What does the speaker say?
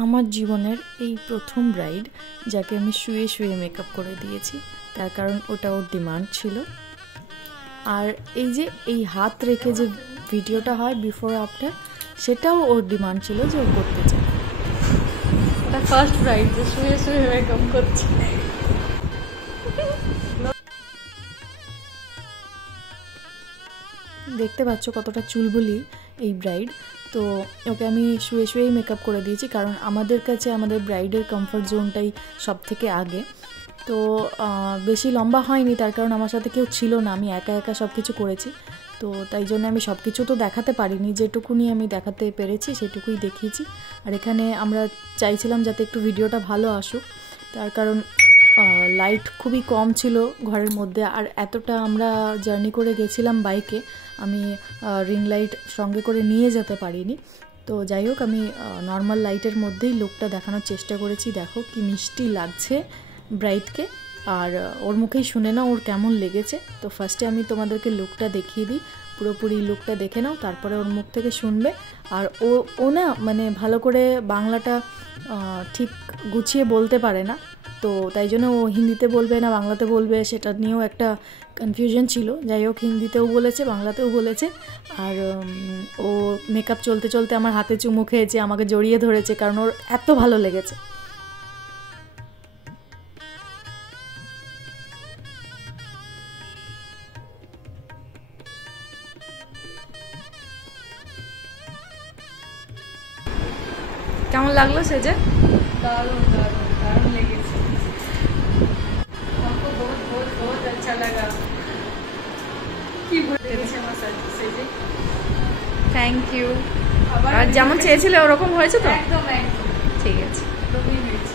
আমার জীবনের এই প্রথম ব্রাইড যাকে আমি শুয়ে শুয়ে মেকআপ করে দিয়েছি, তার কারণ ওটা ওর ডিমান্ড ছিল। আর এই যে এই হাত রেখে যে ভিডিওটা হয় বিফোর আফটার, সেটাও ওর ডিমান্ড ছিল যে ও করতে চায়। ওটা ফার্স্ট ব্রাইড যে শুয়ে শুয়ে মেকআপ করছে। দেখতে পাচ্ছ কতটা চুলবুলি এই ব্রাইড। তো ওকে আমি শুয়ে শুয়েই মেকআপ করে দিয়েছি, কারণ আমাদের কাছে আমাদের ব্রাইডের কমফর্ট জোনটাই সব থেকে আগে। তো বেশি লম্বা হয়নি, তার কারণ আমার সাথে কেউ ছিল না, আমি একা একা সব কিছু করেছি। তো তাই জন্য আমি সব কিছু তো দেখাতে পারিনি, যেটুকুনি আমি দেখাতে পেরেছি সেটুকুই দেখিয়েছি। আর এখানে আমরা চাইছিলাম যাতে একটু ভিডিওটা ভালো আসুক, তার কারণ লাইট খুবই কম ছিল ঘরের মধ্যে। আর এতটা আমরা জার্নি করে গেছিলাম বাইকে, আমি রিং লাইট সঙ্গে করে নিয়ে যেতে পারিনি। তো যাই হোক, আমি নর্মাল লাইটের মধ্যেই লুকটা দেখানোর চেষ্টা করেছি। দেখো কি মিষ্টি লাগছে ব্রাইডকে, আর ওর মুখেই শুনে নাও ওর কেমন লেগেছে। তো ফার্স্টে আমি তোমাদেরকে লুকটা দেখিয়ে দিই, পুরোপুরি লুকটা দেখে নাও, তারপরে ওর মুখ থেকে শুনবে। আর ও না মানে ভালো করে বাংলাটা ঠিক গুছিয়ে বলতে পারে না, তো তাই জন্য ও হিন্দিতে বলবে না বাংলাতে বলবে সেটা নিয়েও একটা কনফিউশন ছিল। যাই হোক, হিন্দিতেও বলেছে বাংলাতেও বলেছে। আর ও মেকআপ চলতে চলতে আমার হাতে চুমু খেয়েছে, আমাকে জড়িয়ে ধরেছে, কারণ ওর এত ভালো লেগেছে। কেমন লাগলো সেজে? दारुण दारुण दारुण লেগেছে। हमको बहुत बहुत बहुत अच्छा लगा। কি বলেছে আমার সেজে? Thank you. আর যেমন চেয়েছিলে ওরকম হয়েছে তো? একদম একদম ঠিক আছে। একদমই হয়েছে।